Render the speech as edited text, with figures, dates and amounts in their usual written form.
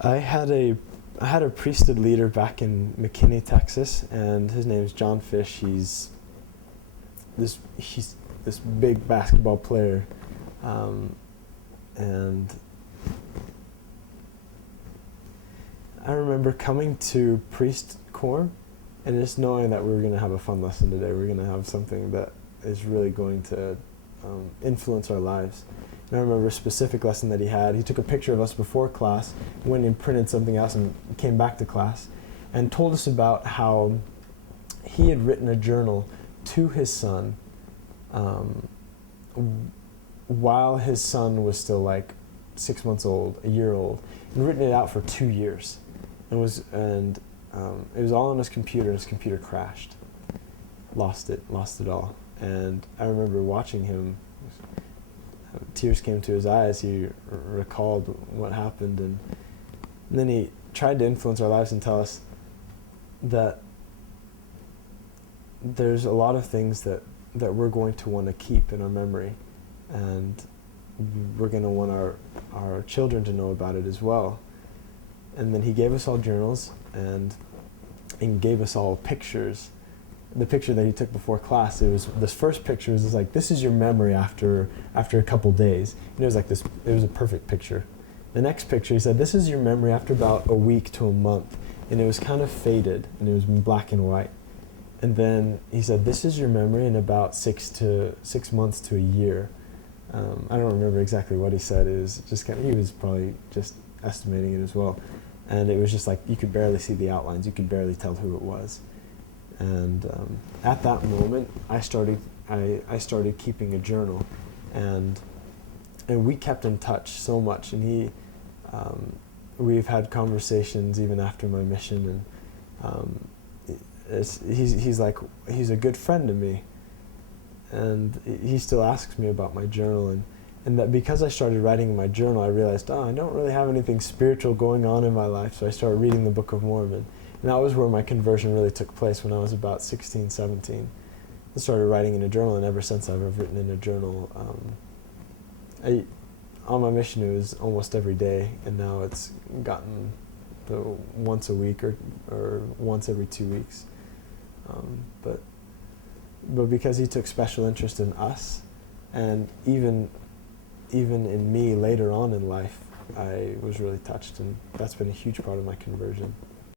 I had a priesthood leader back in McKinney, Texas, and his name is John Fish. He's this big basketball player, and I remember coming to priest corps and just knowing that we were going to have a fun lesson today. We're going to have something that is really going to influence our lives. And I remember a specific lesson that he had. He took a picture of us before class, went and printed something else, and came back to class and told us about how he had written a journal to his son while his son was still like 6 months old, a year old, and written it out for 2 years. It was all on his computer, and his computer crashed. Lost it all. And I remember watching him. Tears came to his eyes. He recalled what happened, and then he tried to influence our lives and tell us that there's a lot of things that we're going to want to keep in our memory, and we're going to want our children to know about it as well. And then he gave us all journals and gave us all pictures. The picture that he took before class, it was this first picture was like, this is your memory after a couple days. And it was like this, it was a perfect picture. The next picture, he said, this is your memory after about a week to a month. And it was kind of faded, and it was in black and white. And then he said, this is your memory in about 6 months to a year. I don't remember exactly what he said. It was just he was probably just estimating it as well. And it was just like, you could barely see the outlines. You could barely tell who it was. And at that moment, I started keeping a journal, and we kept in touch so much. And we've had conversations even after my mission, and he's a good friend to me, and he still asks me about my journal, and that because I started writing in my journal, I realized, I don't really have anything spiritual going on in my life, so I started reading the Book of Mormon. And that was where my conversion really took place, when I was about 16, 17. I started writing in a journal, and ever since I've written in a journal. On my mission, it was almost every day, and now it's gotten to once a week or once every 2 weeks. But because he took special interest in us, and even in me later on in life, I was really touched, and that's been a huge part of my conversion.